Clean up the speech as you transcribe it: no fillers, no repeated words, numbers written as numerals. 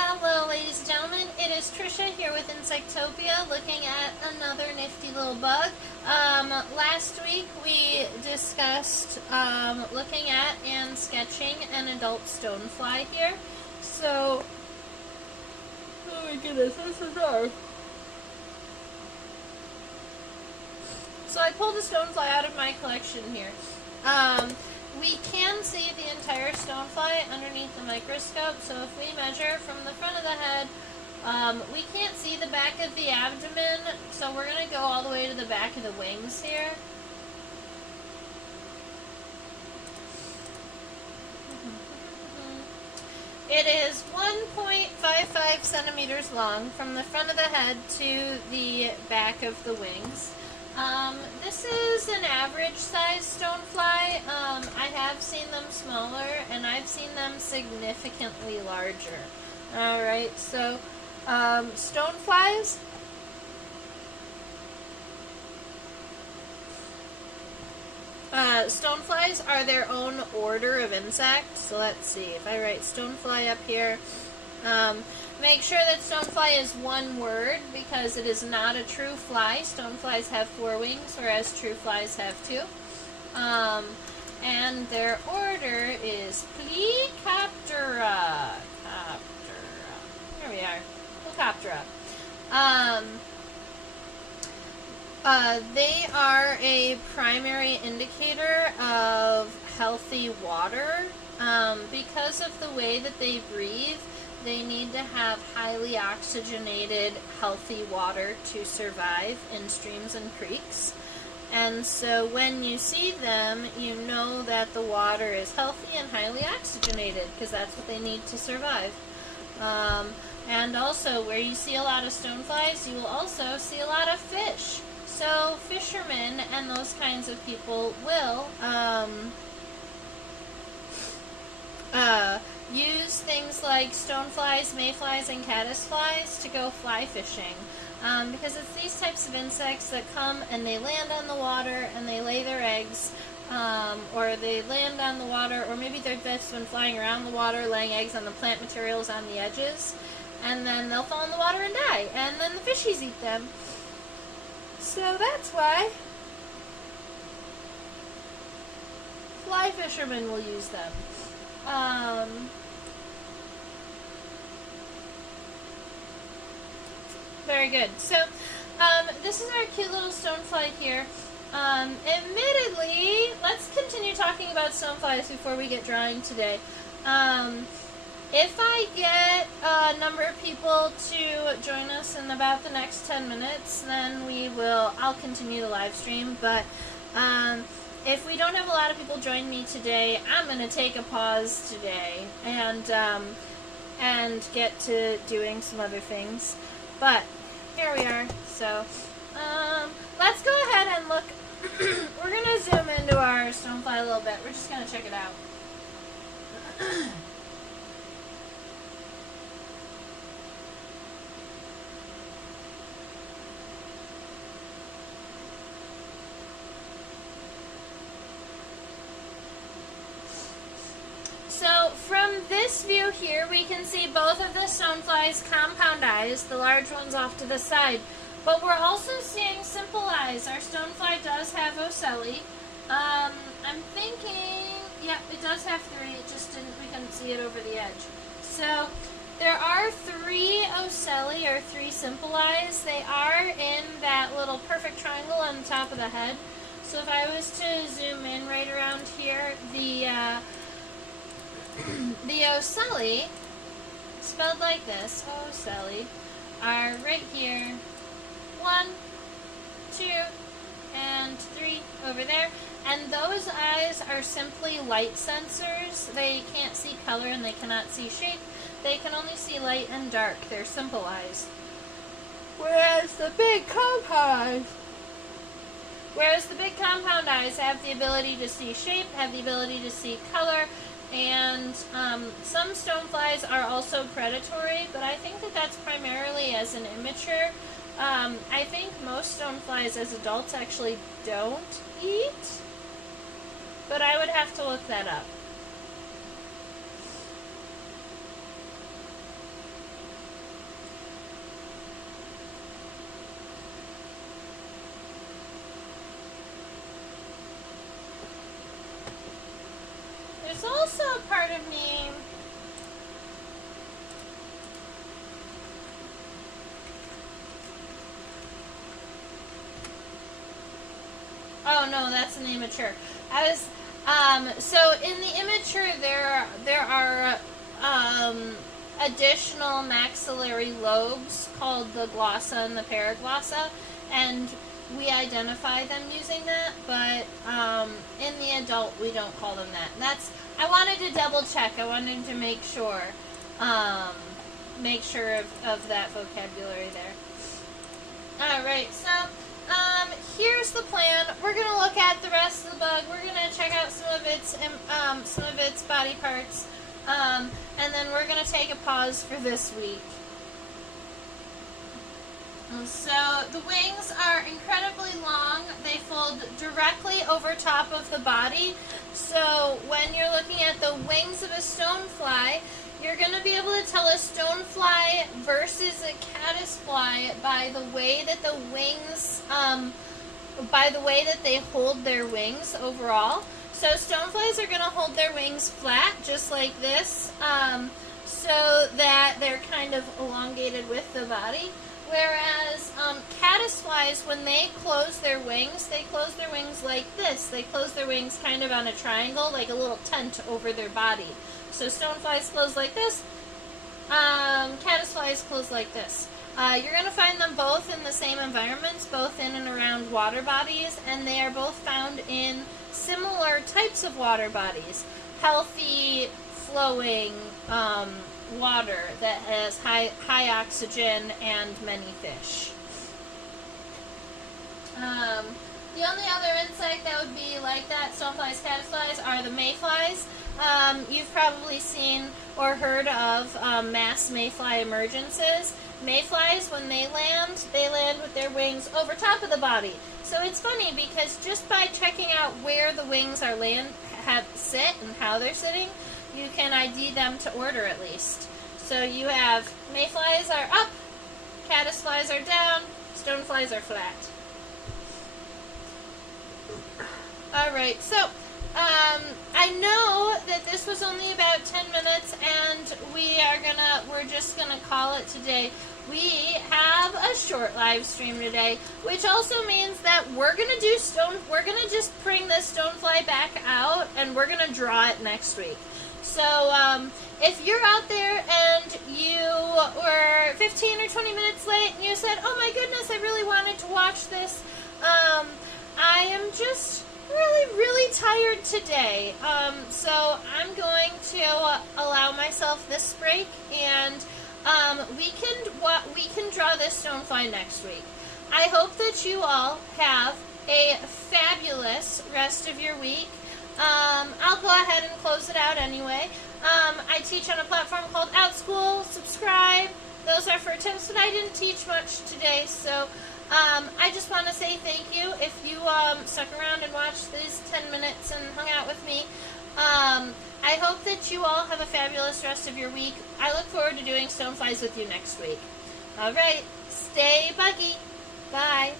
Hello ladies and gentlemen, it is Trisha here with Insectopia looking at another nifty little bug. Last week we discussed looking at and sketching an adult stonefly here. So, oh my goodness, this is hard. So I pulled a stonefly out of my collection here. We can see the entire stonefly underneath the microscope, so if we measure from the front of the head, we can't see the back of the abdomen, so we're going to go all the way to the back of the wings here. It is 1.55 centimeters long from the front of the head to the back of the wings. This is an average size stonefly. I have seen them smaller and I've seen them significantly larger. Alright, so stoneflies stoneflies are their own order of insects. So let's see, if I write stonefly up here, make sure that stonefly is one word because it is not a true fly. Stoneflies have 4 wings, whereas true flies have 2. And their order is Plectoptera. Here we are. Plectoptera. They are a primary indicator of healthy water. Because of the way that they breathe, they need to have highly oxygenated, healthy water to survive in streams and creeks. And so when you see them, you know that the water is healthy and highly oxygenated because that's what they need to survive. And also, where you see a lot of stoneflies, you will also see a lot of fish. So fishermen and those kinds of people will use things like stoneflies, mayflies, and caddisflies to go fly fishing. Because it's these types of insects that come and they land on the water and they lay their eggs, or they land on the water, or maybe they've just been flying around the water laying eggs on the plant materials on the edges, and then they'll fall in the water and die, and then the fishies eat them. So that's why fly fishermen will use them. Very good. So, this is our cute little stonefly here. Admittedly, let's continue talking about stoneflies before we get drawing today. If I get a number of people to join us in about the next 10 minutes, then I'll continue the live stream, but if we don't have a lot of people join me today, I'm going to take a pause today and get to doing some other things. But here we are. So let's go ahead and look. We're going to zoom into our stonefly a little bit. We're just going to check it out. So from this view here, we can see both of the stoneflies' compound eyes, the large ones off to the side. But we're also seeing simple eyes. Our stonefly does have ocelli. I'm thinking, yeah, it does have 3. It just didn't, we couldn't see it over the edge. So there are 3 ocelli, or 3 simple eyes. They are in that little perfect triangle on the top of the head. So if I was to zoom in right around here, the ocelli, spelled like this, ocelli, are right here. 1, 2, and 3 over there. And those eyes are simply light sensors. They can't see color and they cannot see shape. They can only see light and dark. They're simple eyes. Whereas the big compound eyes have the ability to see shape, have the ability to see color, and some stoneflies are also predatory, but I think that that's primarily as an immature. I think most stoneflies as adults actually don't eat, but I would have to look that up. there's also a part of me. Oh no, that's an immature. I was so in the immature there are additional maxillary lobes called the glossa and the paraglossa, and we identify them using that, but in the adult we don't call them that. And that's, I wanted to double check. I wanted to make sure of that vocabulary there. Alright, so here's the plan. We're going to look at the rest of the bug. We're going to check out some of its body parts, and then we're going to take a pause for this week. So the wings are incredibly long. They fold directly over top of the body. So when you're looking at the wings of a stonefly, you're going to be able to tell a stonefly versus a caddisfly by the way that the wings, by the way that they hold their wings overall. So stoneflies are going to hold their wings flat, just like this, so that they're kind of elongated with the body. Whereas caddisflies, when they close their wings like this. They close their wings kind of on a triangle, like a little tent over their body. So stoneflies close like this, caddisflies close like this. You're going to find them both in the same environments, both in and around water bodies, and they are both found in similar types of water bodies. Healthy, flowing water that has high oxygen and many fish. The only other insect that would be like that, stoneflies, caddisflies, are the mayflies. You've probably seen or heard of mass mayfly emergences. Mayflies, when they land with their wings over top of the body. So it's funny because just by checking out where the wings are sit and how they're sitting, you can ID them to order at least. So you have mayflies are up, caddisflies are down, stoneflies are flat. Alright, so I know that this was only about 10 minutes and we're just gonna call it today. We have a short live stream today, which also means that we're gonna just bring this stonefly back out and we're gonna draw it next week. So if you're out there and you were 15 or 20 minutes late and you said, oh my goodness, I really wanted to watch this, I am just really tired today, so I'm going to allow myself this break, and we can draw this stonefly next week. I hope that you all have a fabulous rest of your week. I'll go ahead and close it out anyway. I teach on a platform called OutSchool. Subscribe. Those are for tips, but I didn't teach much today, so I just want to say thank you if you stuck around and watched these 10 minutes and hung out with me. I hope that you all have a fabulous rest of your week. I look forward to doing stoneflies with you next week. Alright, stay buggy. Bye.